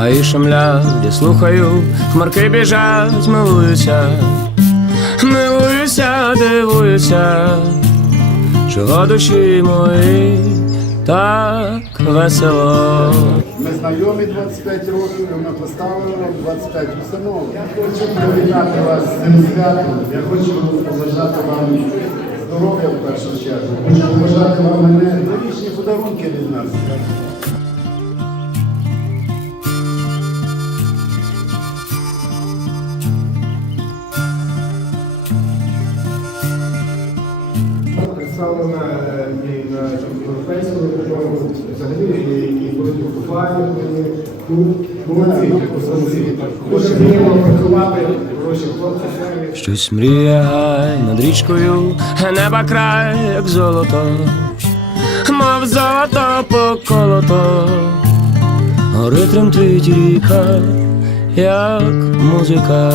гаї шумлять, я слухаю, хмарки біжать, милуюся, милуюся, дивуюся, чого душі мої так весело. Ми знайомі 25 років, і ми поставили вам 25 установ. Я хочу привітати вас з цим святом. Я хочу побажати вам здоров'я в першу чергу. Хочу побажати вам мене дорічні подарунки від нас. Представлена е, і на європейському взагалі і- і будуть окупані, вони тут молодці, молодці. Дуже вміємо працювати, хлопці. Щось мріє гай над річкою, неба край, як золото, мов золото поколото, гори тремтить ріка, як музика.